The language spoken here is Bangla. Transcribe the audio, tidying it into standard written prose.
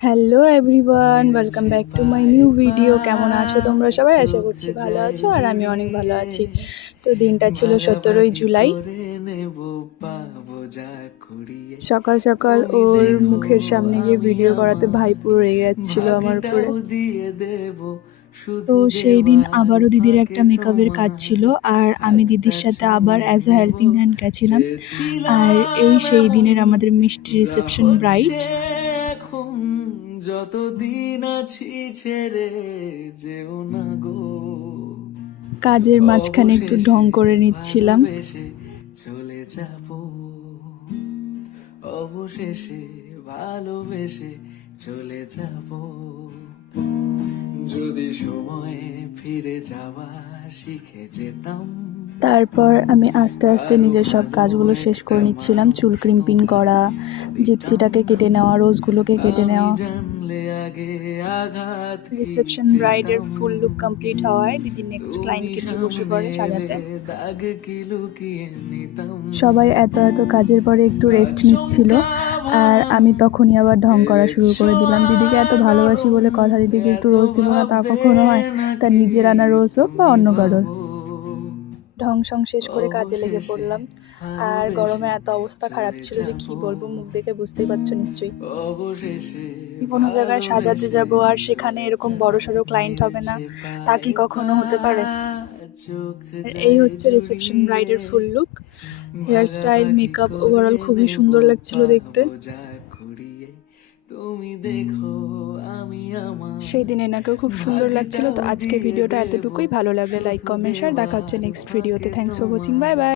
Hello everyone, welcome back to my new video. কেমন আছো তোমরা সবাই? আশা করছি ভালো আছো আর আমি অনেক ভালো আছি। তো দিনটা ছিল 17ই জুলাই। সকাল সকাল ওর মুখের সামনে গিয়ে ভিডিও করাতে ভাই পুরো রেগে যাচ্ছিল আমার উপরে। তো সেই দিন আবারও দিদির একটা মেকআপের কাজ ছিল আর আমি দিদির সাথে আবার অ্যাজ আ হেল্পিং হ্যান্ড গেছিলাম। আর এই সেই দিনের আমাদের মিষ্টি রিসেপশন ব্রাইড। যতদিন আছি ছেড়ে যেও না গো, কাজের মাঝখানে একটু ঢং করে নিচ্ছিলাম। চলে যাব অবশেষে, ভালোবেসে চলে যাব। যদি সময়ে ফিরে যাওয়া শিখে যেতাম। তারপর আমি আস্তে আস্তে নিজের সব কাজগুলো শেষ করে নিচ্ছিলাম। চুল ক্রিম্পিং করা, জিপসিটাকে কেটে নেওয়া, রোজগুলোকে কেটে নেওয়া। রিসেপশন ব্রাইডের ফুল লুক কমপ্লিট হওয়ায় দিদি নেক্সট ক্লায়েন্টকে নিয়ে বসে পড়ে সাজাতে। সবাই এত কাজের পরে একটু রেস্ট নিচ্ছিল আর আমি তখনই আবার ঢং করা শুরু করে দিলাম। দিদিকে এত ভালোবাসি বলে কথা, দিদিকে একটু রোজ দিব না তা কখনো হয়? তার নিজের আনা রোজ হোক বা অন্য কারোর। ঢং সং শেষ করে কাজে লেগে পড়লাম। আর গরমে এত অবস্থা খারাপ ছিল যে কি বলবো, মুখ দেখে বুঝতেই পারছো নিশ্চয়ই। কোনো জায়গায় সাজাতে যাব আর সেখানে এরকম বড়সড় ক্লায়েন্ট হবে না, তা কি কখনো হতে পারে? আর এই হচ্ছে রিসেপশন ব্রাইডের full look. Hairstyle, makeup, overall খুবই সুন্দর লাগছিল দেখতে। সেই দিন এনাকেও খুব সুন্দর লাগছিল। তো আজকে ভিডিওটা এতটুকুই। ভালো লাগলে লাইক, কমেন্ট, শেয়ার। দেখা হচ্ছে নেক্সট ভিডিওতে। Thanks for watching. Bye bye.